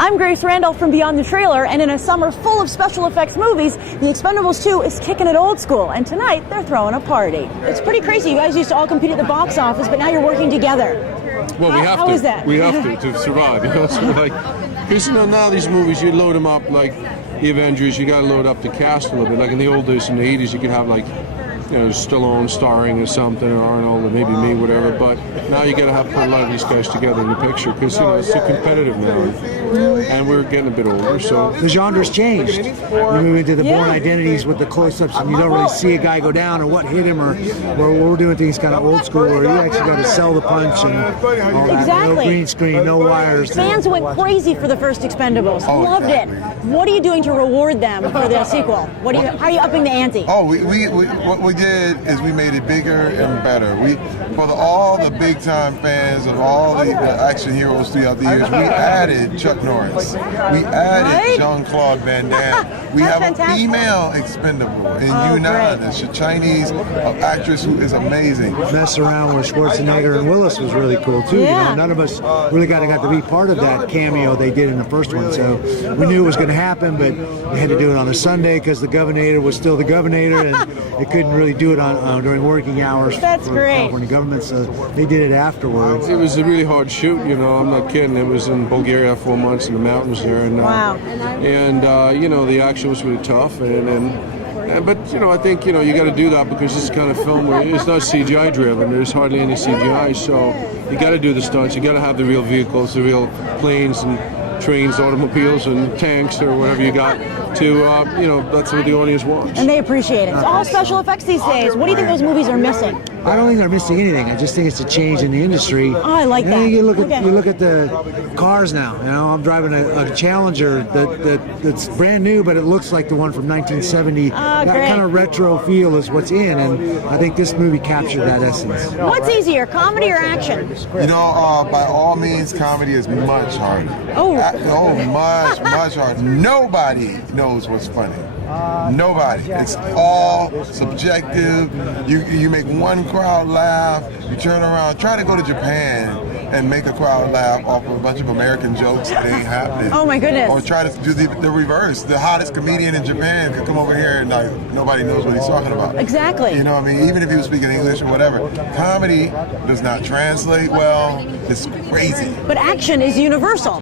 I'm Grace Randolph from Beyond the Trailer, and in a summer full of special effects movies, The Expendables 2 is kicking it old school, and tonight they're throwing a party. It's pretty crazy. You guys used to all compete at the box office, but now you're working together. Well, we have to. How is that? We have to survive. You know, so like, because now these movies, you load them up like the Avengers. You got to load up the cast a little bit. Like in the old days, in the '80s, you could have like, you know, Stallone starring or something, or Arnold, or maybe me, whatever. But now you got to have put a lot of these guys together in the picture because you know it's too competitive now, and we're getting a bit older. So the genre's changed. We move into the Bourne identities with the close-ups, and you don't really see a guy go down or what hit him, or we're doing things kind of old school, where you actually got to sell the punch and all that. Exactly. No green screen, no wires. Fans went crazy for the first Expendables. Loved it. What are you doing to reward them for the sequel? How are you upping the ante? Oh, what we did is we made it bigger and better. All the big time fans of all the action heroes throughout the years, we added Chuck Norris. We added Jean-Claude Van Damme. We have fantastic. a female Expendable in Yunnan. It's a Chinese actress who is amazing. Mess around with Schwarzenegger and Willis was really cool too. Yeah. You know, none of us really got to be part of that cameo they did in the first one, so we knew it was going to happen, but they had to do it on a Sunday because the governor was still the governor, and they couldn't really do it on during working hours. That's great. For the government, so they did it afterwards. it was a really hard shoot. You know, I'm not kidding. It was in Bulgaria 4 months in the mountains there, and Wow. You know, the action was really tough, but you know, I think you got to do that because this kind of film where it's not CGI driven. There's hardly any CGI, so you got to do the stunts. You got to have the real vehicles, the real planes and trains, automobiles, and tanks, or whatever you got. That's what the audience wants. And they appreciate it. It's all special effects these days. What do you think those movies are missing? I don't think they're missing anything. I just think it's a change in the industry. Oh, I like that. You look at the cars now. You know, I'm driving a Challenger that's brand new, but it looks like the one from 1970. That kind of retro feel is what's in, and I think this movie captured that essence. What's easier, comedy or action? You know, by all means, comedy is much harder. Much harder. Nobody knows what's funny. Nobody. It's all subjective. You make one crowd laugh, you turn around, try to go to Japan and make a crowd laugh off of a bunch of American jokes that ain't happening. Oh my goodness. Or try to do the reverse. The hottest comedian in Japan could come over here and like nobody knows what he's talking about. Exactly. You know what I mean? Even if he was speaking English or whatever. Comedy does not translate well. It's crazy. But action is universal.